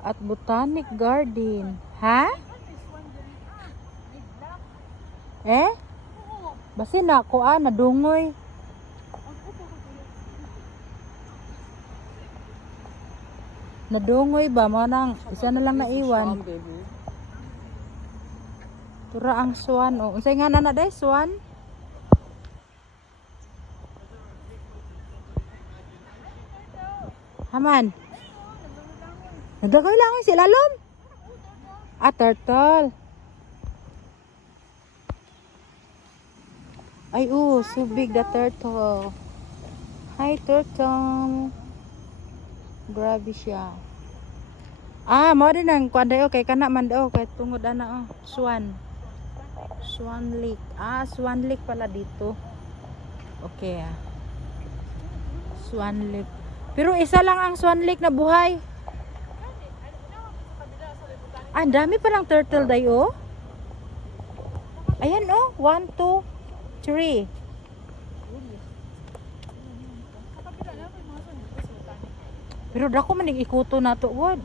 At Botanic Garden. Ha? Eh? Basi na ko nadungoy. Nadungoy ba mo nang isa na lang naiwan. Tura ang swan oh. Unsay nga na day swan? Haman. Nagdagay lang si lalom. Ah, turtle. Ay, so big the turtle. Hi, turtle. Grabe siya. Ah, mo din ang kuan dayo kay kana man daw kay tungod ana swan. Swan Lake. Ah, Swan Lake pala dito. Okay. Swan Lake. Pero isa lang ang Swan Lake na buhay. Ah, dami palang turtle dayo. Ayan 1, 2, 3. Pero dako man ikuto na to, word.